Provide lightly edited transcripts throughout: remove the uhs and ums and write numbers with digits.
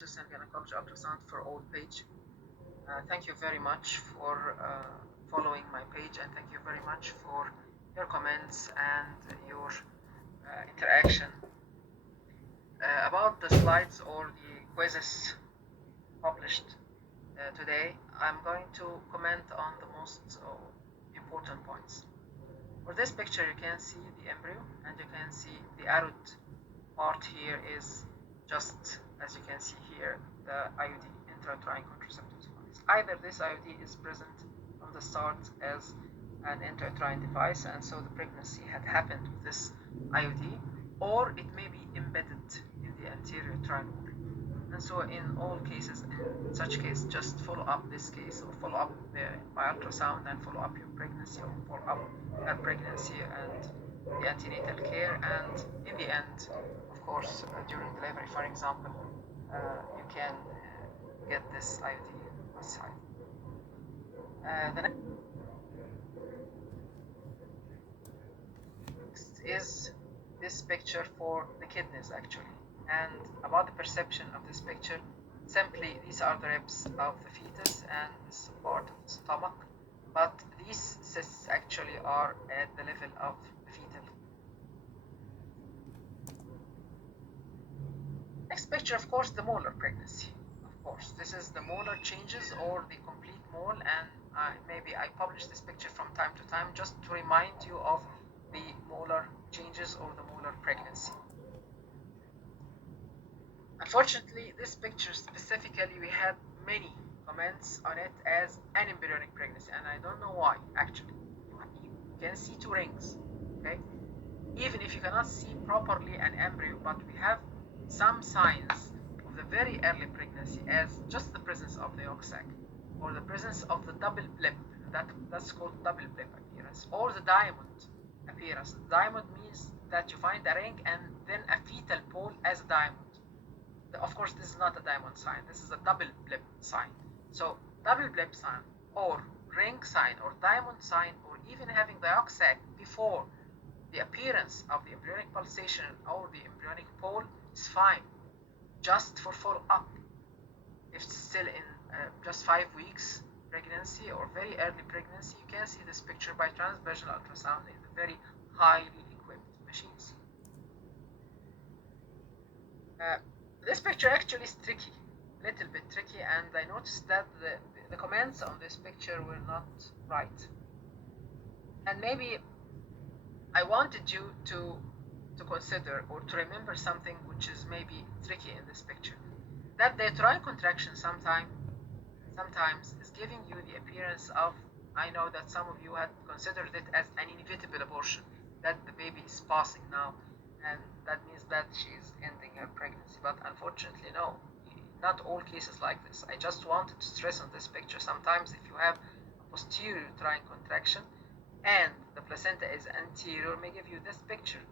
Obstetrics and Gynecology Ultrasound for all page. Thank you very much for following my page, and thank you very much for your comments and your interaction. About the slides or the quizzes published today, I'm going to comment on the most important points. For this picture, you can see the embryo, and you can see the arrowed part here is just, as you can see here, the IUD, intrauterine contraceptive device. Either this IUD is present from the start as an intrauterine device, and so the pregnancy had happened with this IUD, or it may be embedded in the anterior uterine wall. And so in all cases, in such case, just follow up this case, or follow up by ultrasound and follow up your pregnancy, or follow up your pregnancy and the antenatal care, and in the end, of course, during delivery, for example, you can get this IUD outside. The next is this picture for the kidneys, actually. And about the perception of this picture, simply these are the ribs of the fetus and this part of the stomach, but these cysts actually are at the level of the fetal. Next picture, of course, the molar pregnancy. Of course, this is the molar changes or the complete mole, and maybe I publish this picture from time to time just to remind you of the molar changes or the molar pregnancy. Unfortunately, this picture specifically, we had many comments on it as an embryonic pregnancy, and I don't know why, actually. You can see two rings, okay? Even if you cannot see properly an embryo, but we have some signs of the very early pregnancy as just the presence of the yolk sac, or the presence of the double blip, that's called double blip appearance, or the diamond appearance. Diamond means that you find a ring and then a fetal pole as a diamond. Of course, this is not a diamond sign, this is a double blip sign. So double blip sign or ring sign or diamond sign, or even having the yolk sac before the appearance of the embryonic pulsation or the embryonic pole is fine, just for follow-up. If it's still in just 5 weeks pregnancy or very early pregnancy, you can see this picture by transvaginal ultrasound in the very highly equipped machines. This picture actually is tricky, a little bit tricky, and I noticed that the comments on this picture were not right. And maybe I wanted you to consider or to remember something which is maybe tricky in this picture. That the uterine contraction sometimes is giving you the appearance of, I know that some of you had considered it as an inevitable abortion, that the baby is passing now, and that means that she's ending her pregnancy. But unfortunately, no, not all cases like this. I just wanted to stress on this picture, sometimes if you have a posterior uterine contraction and the placenta is anterior, may give you this picture,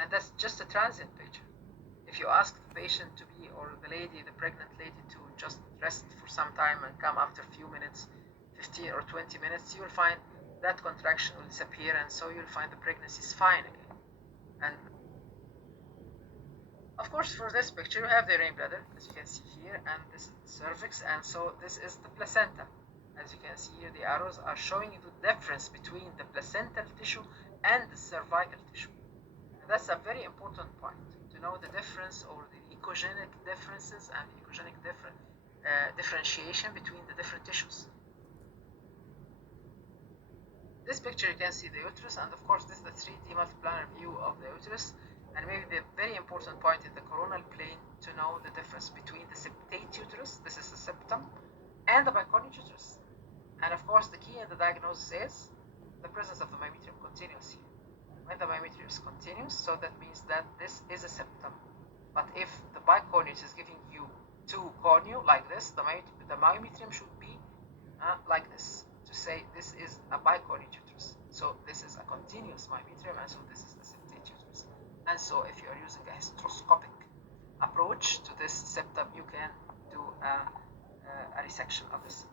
and that's just a transient picture. If you ask the patient to be, or the lady, the pregnant lady, to just rest for some time and come after a few minutes, 15 or 20 minutes, you will find that contraction will disappear, and so you'll find the pregnancy is fine again. And of course, for this picture, you have the urinary bladder, as you can see here, and this is the cervix, and so this is the placenta. As you can see here, the arrows are showing you the difference between the placental tissue and the cervical tissue. And that's a very important point, to know the difference or the echogenic differences and the echogenic differentiation between the different tissues. This picture, you can see the uterus, and of course, this is the 3D multiplanar view of the uterus. And maybe the very important point in the coronal plane to know the difference between the septate uterus, this is the septum, and the bicornuate uterus. And of course, the key in the diagnosis is the presence of the myometrium continuous here. When the myometrium is continuous, so that means that this is a septum. But if the bicornuate is giving you two cornue like this, the myometrium should be like this, to say this is a bicornuate uterus. So this is a continuous myometrium, and so this is the septate uterus. And so if you are using a hysteroscopic approach to this septum, you can do a resection of this.